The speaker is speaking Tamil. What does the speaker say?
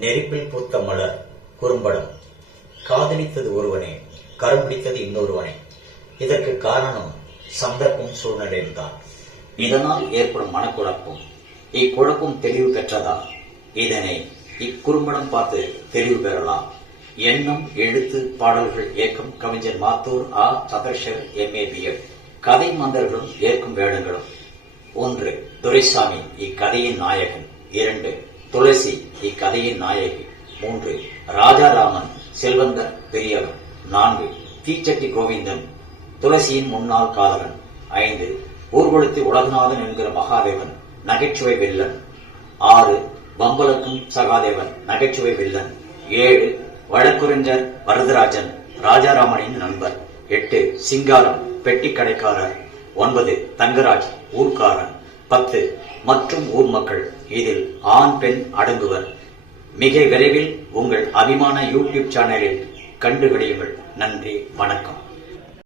நெருப்பில் பூத்த மலர் குறும்படம். காதலித்தது ஒருவனே, கரம் பிடித்தது இன்னொருவனே. இதற்கு காரணம் சந்தர்ப்பம், சூழ்நிலையும் தான். இதனால் ஏற்படும் மனக்குழப்பம். இக்குழப்பம் தெளிவு பெற்றதா? இதனை இக்குறும்படம் பார்த்து தெளிவு பெறலாம். எண்ணம், எழுத்து, பாடல்கள், இயக்கம் கவிஞர் மாத்தூர் ஆ. சதர்ஷர், MA, B.Ed. கதை மந்தர்களும் ஏற்கும் வேடங்களும். 1. துரைசாமி இக்கதையின் நாயகன். 2. துளசி இக்கதையின் நாயகி. 3. ராஜாராமன் செல்வந்தர் பெரியவர். 4. தீச்சட்டி கோவிந்தன் துளசியின் முன்னாள் காதலன். 5. ஊர்வலத்தி உலகநாதன் என்கிற மகாதேவன் நகைச்சுவை வில்லன். 6. பம்பலக்கும் சகாதேவன் நகைச்சுவை வில்லன். 7. வழக்குரைஞர் வரதராஜன் ராஜாராமனின் நண்பர். 8. சிங்காரம் பெட்டி கடைக்காரர். 9. தங்கராஜ் ஊர்க்காரன். 10. மற்றும் ஊர் மக்கள். இதில் ஆண் பெண் அடங்குவர். மிக விரைவில் உங்கள் அபிமான யூடியூப் சேனலில் கண்டுகளியுங்கள். நன்றி, வணக்கம்.